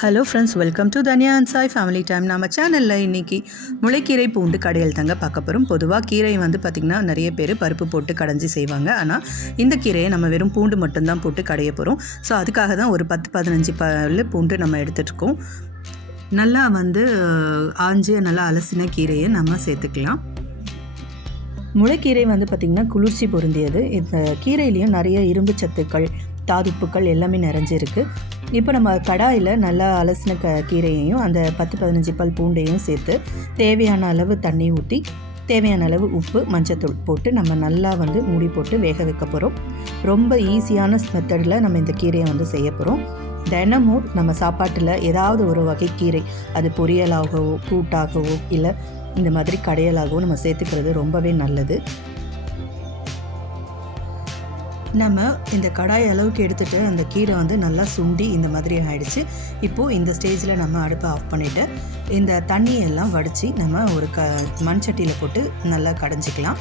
Hello friends welcome to Dhanya and Sai family time நம்ம சேனலில் இன்றைக்கி முளைக்கீரை பூண்டு கடையில் தாங்க பார்க்க போகிறோம் பொதுவாக கீரை வந்து பார்த்திங்கன்னா நிறைய பேர் பருப்பு போட்டு கடைஞ்சி செய்வாங்க. ஆனால் இந்த கீரையை நம்ம வெறும் பூண்டு மட்டும்தான் போட்டு கடைய போகிறோம் ஸோ அதுக்காக தான் ஒரு பத்து பதினஞ்சு பல் பூண்டு நம்ம எடுத்துகிட்ருக்கோம் நல்லா வந்து ஆஞ்சு நல்லா அலசின கீரையை நம்ம சேர்த்துக்கலாம். முளைக்கீரை வந்து பார்த்திங்கன்னா குளிர்ச்சி பொருந்தியது. இந்த கீரையிலையும் நிறைய இரும்பு சத்துக்கள் தாதுப்புக்கள் எல்லாமே நிறைஞ்சிருக்கு. இப்போ நம்ம கடாயில் நல்லா அலசின க கீரையையும் அந்த பத்து பதினஞ்சு பல் பூண்டையும் சேர்த்து தேவையான அளவு தண்ணி ஊற்றி தேவையான அளவு உப்பு மஞ்சத்தூள் போட்டு நம்ம நல்லா வந்து மூடி போட்டு வேக வைக்க போகிறோம் ரொம்ப ஈஸியான மெத்தடில் நம்ம இந்த கீரையை வந்து செய்ய போகிறோம் தினமும் நம்ம சாப்பாட்டில் ஏதாவது ஒரு வகை கீரை அது பொரியலாகவோ கூட்டாகவோ இல்லை இந்த மாதிரி கடையலாகவோ நம்ம சேர்த்துக்கிறது ரொம்பவே நல்லது. நம்ம இந்த கடாய் அளவுக்கு எடுத்துகிட்டு அந்த கீரை வந்து நல்லா சுண்டி இந்த மாதிரி ஆயிடுச்சு. இப்போது இந்த ஸ்டேஜில் நம்ம அடுப்பை ஆஃப் பண்ணிவிட்டு இந்த தண்ணியெல்லாம் வடித்து நம்ம ஒரு க மண் சட்டியில் போட்டு நல்லா கடைஞ்சிக்கலாம்.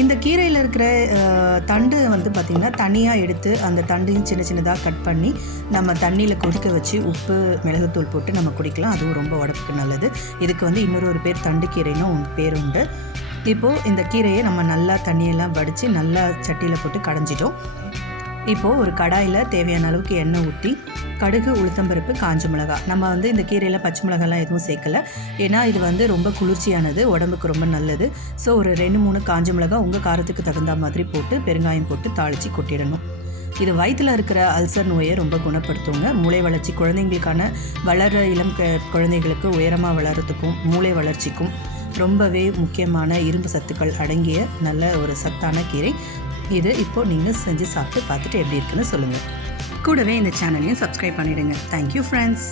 இந்த கீரையில் இருக்கிற தண்டு வந்து பார்த்திங்கன்னா தனியாக எடுத்து அந்த தண்டையும் சின்ன சின்னதாக கட் பண்ணி நம்ம தண்ணியில் கொதிக்க வச்சு உப்பு மிளகுத்தூள் போட்டு நம்ம குடிக்கலாம். அதுவும் ரொம்ப உடம்புக்கு நல்லது. இதுக்கு வந்து இன்னொரு ஒரு பேர் தண்டு கீரைன்னு பேர் உண்டு. இப்போது இந்த கீரையை நம்ம நல்லா தண்ணியெல்லாம் வடித்து நல்லா சட்டியில் போட்டு கடைஞ்சிட்டோம். இப்போது ஒரு கடாயில் தேவையான அளவுக்கு எண்ணெய் ஊற்றி கடுகு உளுத்தம்பருப்பு காஞ்ச மிளகா. நம்ம வந்து இந்த கீரையில் பச்சை மிளகாலாம் எதுவும் சேர்க்கல. ஏன்னா இது வந்து ரொம்ப குளிர்ச்சியானது உடம்புக்கு ரொம்ப நல்லது. ஸோ ஒரு ரெண்டு மூணு காஞ்ச மிளகா உங்கள் காரத்துக்கு தகுந்த மாதிரி போட்டு பெருங்காயம் போட்டு தாளித்து கொட்டிடணும். இது வயிற்றில் இருக்கிற அல்சர் நோயை ரொம்ப குணப்படுத்துங்க. மூளை வளர்ச்சி குழந்தைங்களுக்கான வளர இளம் க- குழந்தைகளுக்கு உயரமாக வளர்கிறதுக்கும் மூளை வளர்ச்சிக்கும் ரொம்பவே முக்கியமான இரும்பு சத்துக்கள் அடங்கிய நல்ல ஒரு சத்தான கீரை. இது இப்போ நீங்கள் செஞ்சு சாப்பிட்டு பார்த்துட்டு எப்படி இருக்குன்னு சொல்லுங்கள் கூடவே இந்த சேனலையும் சப்ஸ்கிரைப் பண்ணிடுங்க. Thank you friends